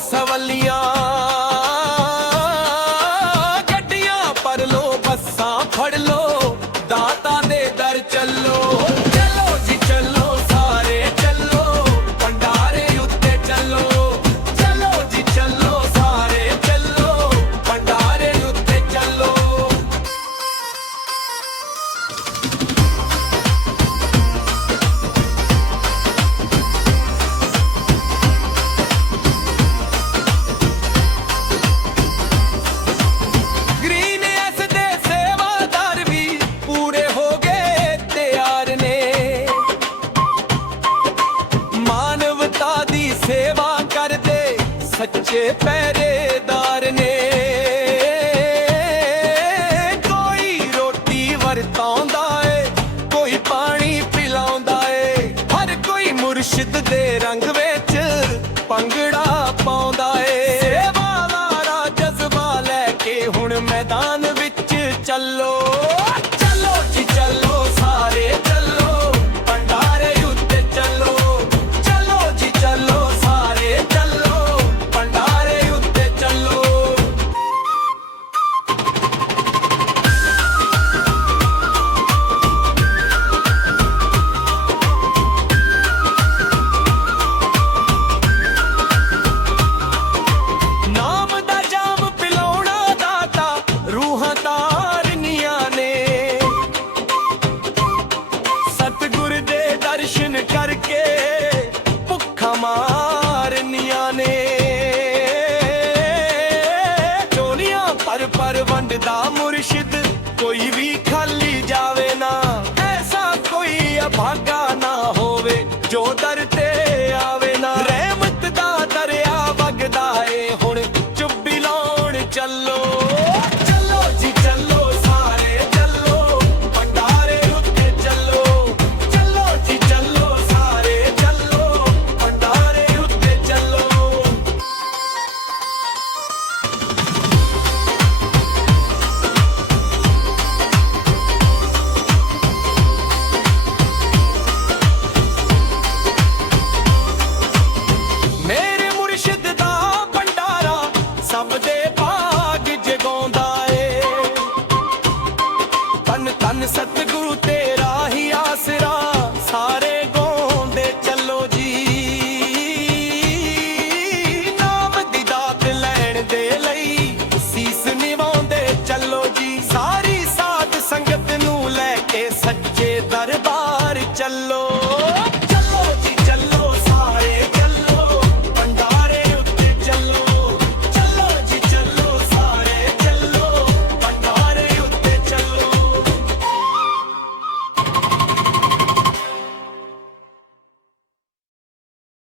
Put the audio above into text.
ਸਵਲੀਆਂ ਸੇਵਾ ਕਰਦੇ ਸੱਚੇ ਪਹਿਰੇਦਾਰ ਨੇ। ਕੋਈ ਰੋਟੀ ਵਰਤਾਉਂਦਾ ਏ, ਕੋਈ ਪਾਣੀ ਪਿਲਾਉਂਦਾ ਏ। ਹਰ ਕੋਈ ਮੁਰਸ਼ਿਦ ਦੇ ਰੰਗ ਵਿੱਚ ਪੰਗੜ ਭਾਗਾ ਨਾ ਹੋਵੇ, ਜੋ ਦਰ ਤੇ ਆਵੇ ਨਾ। ਰਹਿਮਤ ਦਾ ਦਰਿਆ ਵਗਦਾ ਏ ਹੁਣ ਚੁੱਪੀ ਲਾਉਣ ਚੱਲੋ। শুরুতে